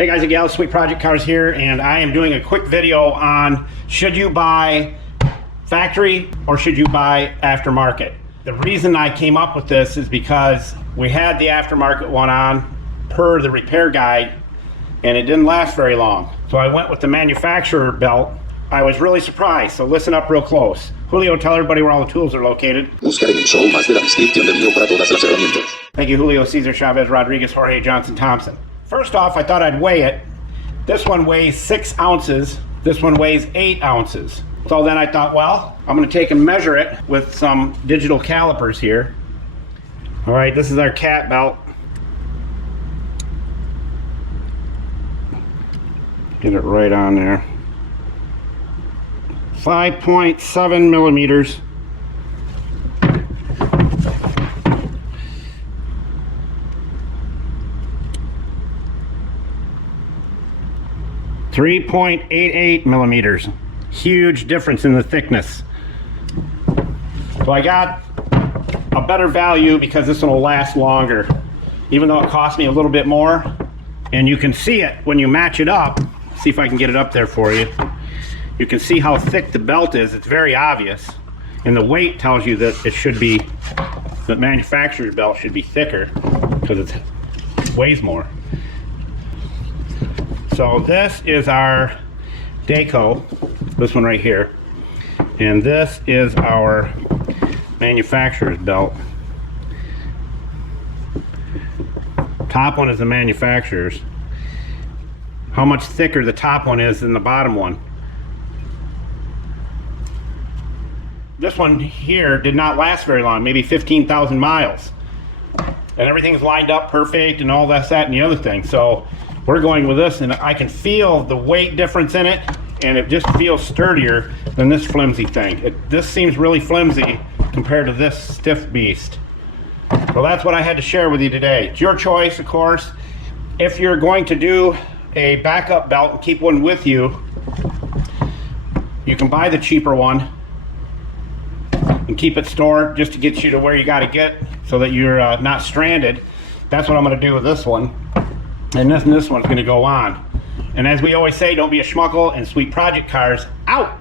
Hey guys and gals, Sweet Project Cars here, and I am doing a quick video on should you buy factory or should you buy aftermarket. The reason I came up with this is because we had the aftermarket one on per the repair guide and it didn't last very long. So I went with the manufacturer belt. I was really surprised, so listen up real close. Julio, tell everybody where all the tools are located. Busca en el show más de la descripción del video para todas las herramientas. Thank you, Julio, Cesar, Chavez, Rodriguez, Jorge, Johnson, Thompson. First off, I thought I'd weigh it. This one weighs 6 ounces. This one weighs 8 ounces. So then I thought, well, I'm going to take and measure it with some digital calipers here. All right, this is our cat belt. Get it right on there. 5.7 millimeters. .88 millimeters. Huge difference in the thickness. So I got a better value because this one will last longer, even though it cost me a little bit more. And you can see it when you match it up. See if I can get it up there for you. You can see how thick the belt is. It's very obvious, and the weight tells you that it should be, the manufacturer's belt should be thicker because it weighs more. So this is our Daco, this one right here, and this is our manufacturer's belt. Top one is the manufacturer's. How much thicker the top one is than the bottom one. This one here did not last very long, maybe 15,000 miles. And everything's lined up perfect and all this, that, and the other thing. So we're going with this, and I can feel the weight difference in it, and it just feels sturdier than this flimsy thing. This seems really flimsy compared to this stiff beast. So that's what I had to share with you today. It's your choice, of course. If you're going to do a backup belt and keep one with you, you can buy the cheaper one and keep it stored just to get you to where you got to get so that you're not stranded. That's what I'm going to do with this one, and this one's going to go on. And as we always say, don't be a schmuckle, and Sweet Project Cars out.